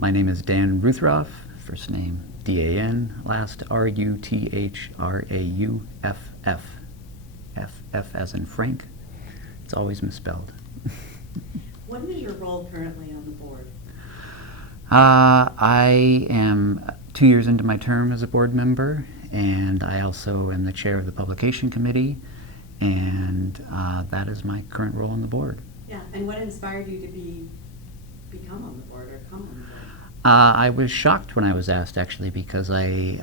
My name is Dan Ruthraff, first name D-A-N, last R-U-T-H-R-A-U-F-F. F as in Frank. It's always misspelled. What is your role currently on the board? I am 2 years into my term as a board member, and I also am the chair of the publication committee, and that is my current role on the board. Yeah, and what inspired you to become on the board or come on the board? I was shocked when I was asked, actually, because I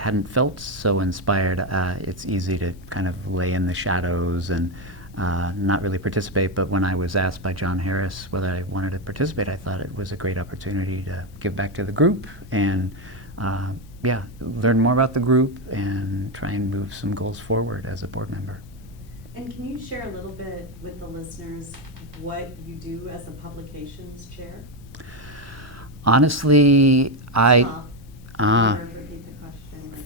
hadn't felt so inspired. It's easy to kind of lay in the shadows and not really participate, but when I was asked by John Harris whether I wanted to participate, I thought it was a great opportunity to give back to the group and yeah, learn more about the group and try and move some goals forward as a board member. And can you share a little bit with the listeners what you do as a publications chair? Honestly, repeat the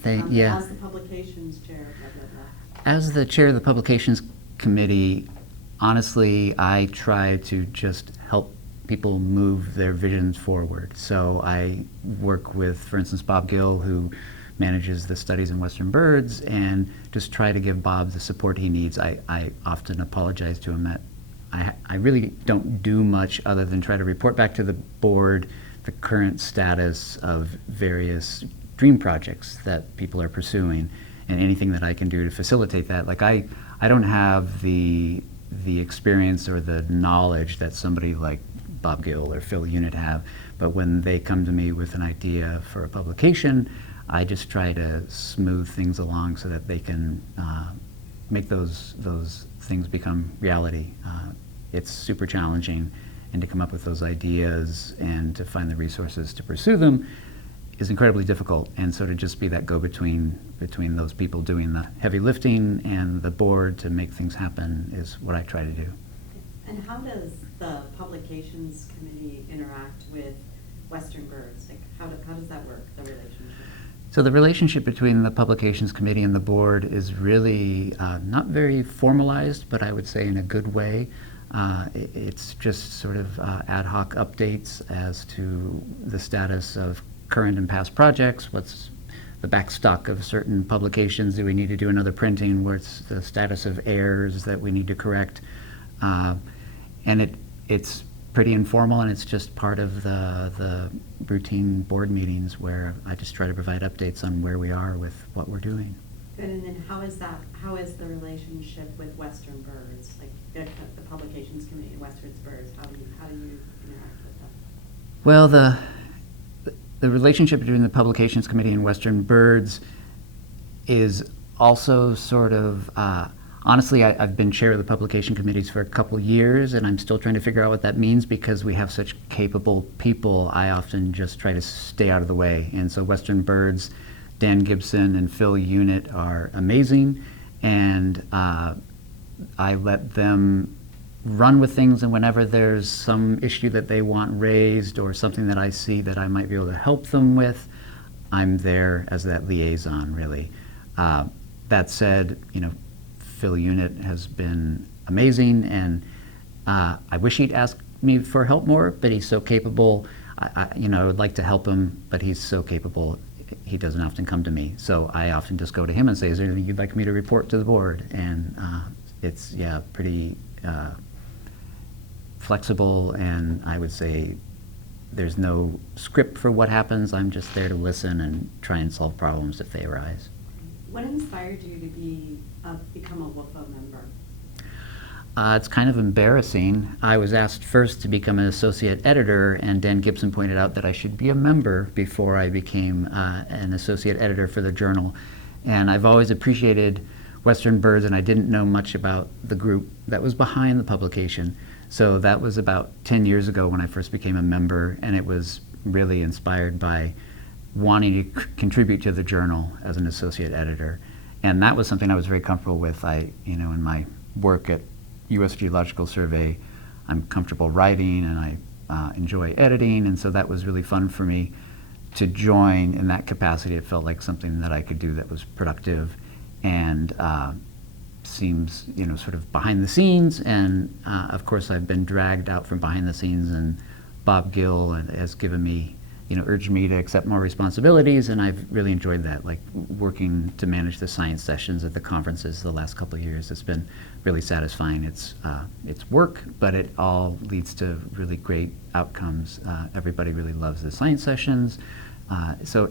question. Yeah. As the publications chair, blah, blah, blah. As the chair of the publications committee, honestly, I try to just help people move their visions forward. So I work with, for instance, Bob Gill, who manages the studies in Western birds, and just try to give Bob the support he needs. I often apologize to him that I really don't do much other than try to report back to the board the current status of various dream projects that people are pursuing, and anything that I can do to facilitate that. Like I don't have the experience or the knowledge that somebody like Bob Gill or Phil Unit have, but when they come to me with an idea for a publication, I just try to smooth things along so that they can make those things become reality. It's super challenging, and to come up with those ideas and to find the resources to pursue them is incredibly difficult. And so to just be that go-between between those people doing the heavy lifting and the board to make things happen is what I try to do. And how does the publications committee interact with Western birds? Like how does that work, the relationship? So the relationship between the publications committee and the board is really not very formalized, but I would say in a good way. It's just sort of ad hoc updates as to the status of current and past projects, what's the backstock of certain publications, do we need to do another printing, what's the status of errors that we need to correct. And it's pretty informal, and it's just part of the routine board meetings where I just try to provide updates on where we are with what we're doing. Good, and then how is the relationship with Western birds, like the publications committee and Western birds? How do you interact with them? Well, the relationship between the publications committee and Western birds is also sort of honestly, I've been chair of the publication committees for a couple years, and I'm still trying to figure out what that means because we have such capable people. I often just try to stay out of the way, and so Western birds, Dan Gibson and Phil Unit are amazing, and I let them run with things, and whenever there's some issue that they want raised or something that I see that I might be able to help them with, I'm there as that liaison, really. That said, Phil Unit has been amazing, and I wish he'd ask me for help more, but he's so capable. I would like to help him, but he's so capable. He doesn't often come to me, so I often just go to him and say, is there anything you'd like me to report to the board? And it's pretty flexible, and I would say there's no script for what happens. I'm just there to listen and try and solve problems if they arise. What inspired you to become a WFO member? It's kind of embarrassing. I was asked first to become an associate editor, and Dan Gibson pointed out that I should be a member before I became an associate editor for the journal. And I've always appreciated Western birds, and I didn't know much about the group that was behind the publication. So that was about 10 years ago when I first became a member, and it was really inspired by wanting to contribute to the journal as an associate editor. And that was something I was very comfortable with. In my work at U.S. Geological Survey, I'm comfortable writing, and I enjoy editing, and so that was really fun for me to join in that capacity. It felt like something that I could do that was productive and seems, sort of behind the scenes. And of course, I've been dragged out from behind the scenes, and Bob Gill has given me urged me to accept more responsibilities, and I've really enjoyed that, like working to manage the science sessions at the conferences the last couple of years. It's been really satisfying. It's work, but it all leads to really great outcomes. Everybody really loves the science sessions. So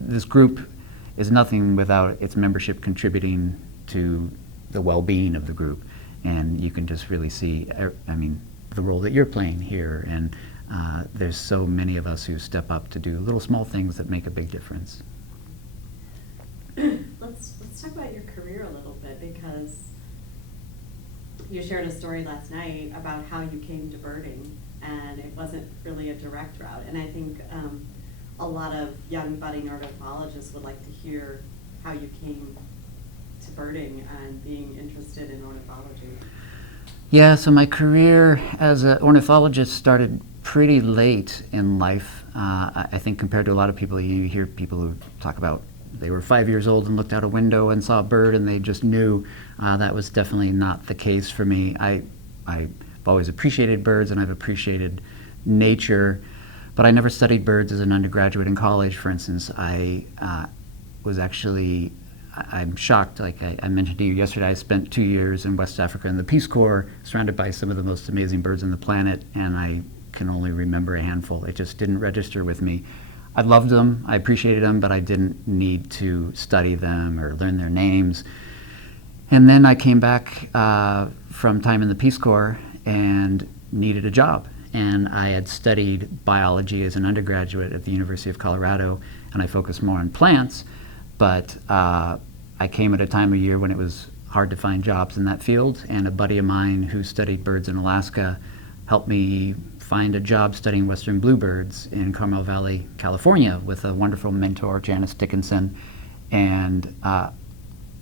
this group is nothing without its membership contributing to the well-being of the group. And you can just really see, the role that you're playing here. And there's so many of us who step up to do little small things that make a big difference. Let's talk about your career a little bit, because you shared a story last night about how you came to birding, and it wasn't really a direct route. And I think a lot of young budding ornithologists would like to hear how you came to birding and being interested in ornithology. Yeah, so my career as an ornithologist started pretty late in life. I think compared to a lot of people, you hear people who talk about they were 5 years old and looked out a window and saw a bird and they just knew. That was definitely not the case for me. I've always appreciated birds and I've appreciated nature, but I never studied birds as an undergraduate in college. For instance, I'm shocked, like I mentioned to you yesterday, I spent 2 years in West Africa in the Peace Corps, surrounded by some of the most amazing birds on the planet, and I can only remember a handful. It just didn't register with me. I loved them, I appreciated them, but I didn't need to study them or learn their names. And then I came back from time in the Peace Corps and needed a job. And I had studied biology as an undergraduate at the University of Colorado, and I focused more on plants. But I came at a time of year when it was hard to find jobs in that field, and a buddy of mine who studied birds in Alaska helped me find a job studying western bluebirds in Carmel Valley, California, with a wonderful mentor, Janice Dickinson. And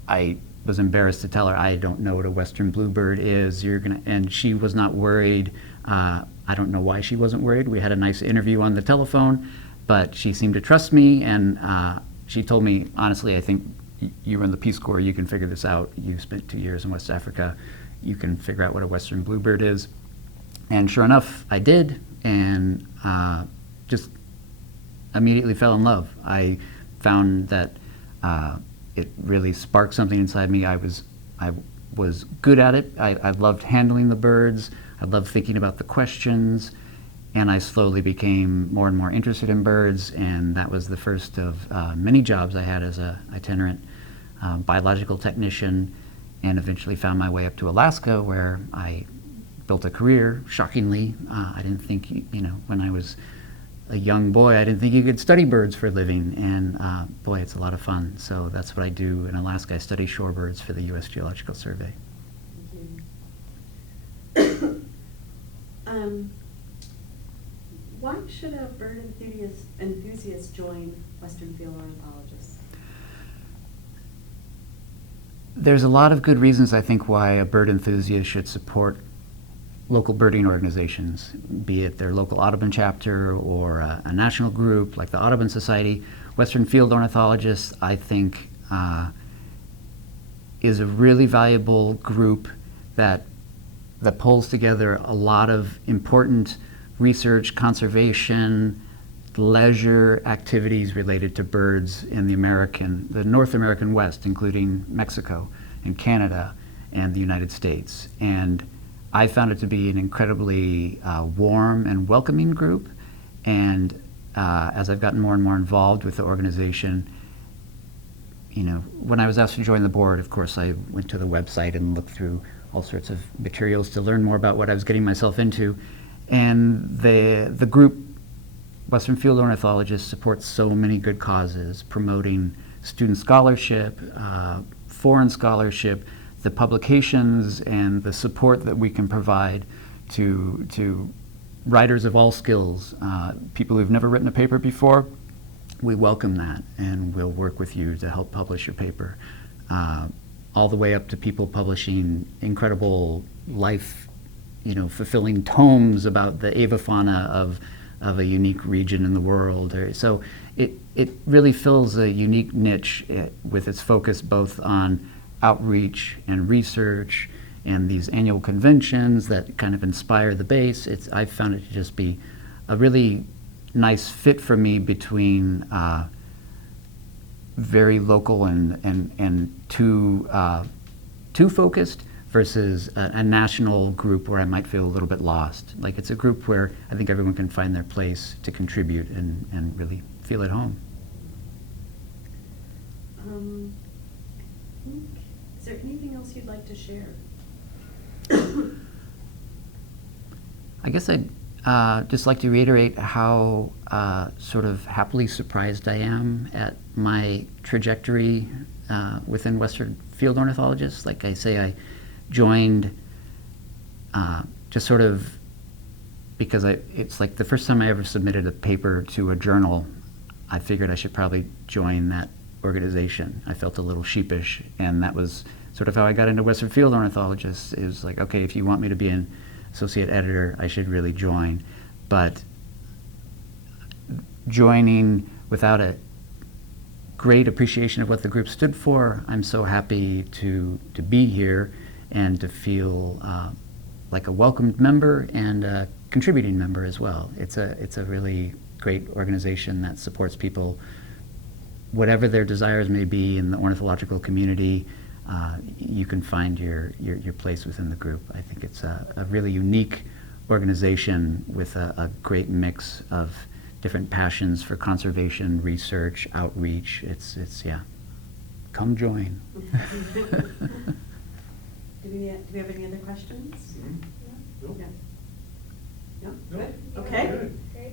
I was embarrassed to tell her, I don't know what a western bluebird is. And she was not worried. I don't know why she wasn't worried. We had a nice interview on the telephone, but she seemed to trust me, and she told me, honestly, I think you were in the Peace Corps, you can figure this out. You spent 2 years in West Africa. You can figure out what a western bluebird is. And sure enough, I did, and just immediately fell in love. I found that it really sparked something inside me. I was good at it. I loved handling the birds. I loved thinking about the questions. And I slowly became more and more interested in birds, and that was the first of many jobs I had as an itinerant biological technician, and eventually found my way up to Alaska, where I built a career, shockingly. I didn't think, when I was a young boy, I didn't think you could study birds for a living, and boy, it's a lot of fun. So that's what I do in Alaska. I study shorebirds for the U.S. Geological Survey. Thank you. Why should a bird enthusiast join Western Field Ornithologists? There's a lot of good reasons, I think, why a bird enthusiast should support local birding organizations, be it their local Audubon chapter or a national group like the Audubon Society. Western Field Ornithologists, I think, is a really valuable group that pulls together a lot of important research, conservation, leisure activities related to birds in the North American West, including Mexico and Canada and the United States. And I found it to be an incredibly warm and welcoming group. And as I've gotten more and more involved with the organization, when I was asked to join the board, of course, I went to the website and looked through all sorts of materials to learn more about what I was getting myself into. And the group, Western Field Ornithologists, supports so many good causes, promoting student scholarship, foreign scholarship, the publications and the support that we can provide to writers of all skills, people who've never written a paper before. We welcome that, and we'll work with you to help publish your paper, all the way up to people publishing incredible life, fulfilling tomes about the avifauna of a unique region in the world. So it really fills a unique niche with its focus both on outreach and research and these annual conventions that kind of inspire the base. I've found it to just be a really nice fit for me between very local and too focused versus a national group where I might feel a little bit lost. Like, it's a group where I think everyone can find their place to contribute and really feel at home. Is there anything else you'd like to share? I guess I'd just like to reiterate how sort of happily surprised I am at my trajectory within Western field ornithologists. Like I say, I joined just sort of because it's like the first time I ever submitted a paper to a journal, I figured I should probably join that organization. I felt a little sheepish, and that was sort of how I got into Western field ornithologists. It was like, okay, if you want me to be an associate editor, I should really join. But joining without a great appreciation of what the group stood for, I'm so happy to be here and to feel like a welcomed member and a contributing member as well. It's a really great organization that supports people, whatever their desires may be in the ornithological community. You can find your place within the group. I think it's a really unique organization with a great mix of different passions for conservation, research, outreach. It's yeah. Come join. Do we have any other questions? Nope. Yeah. No? Nope. Okay. Good. Great.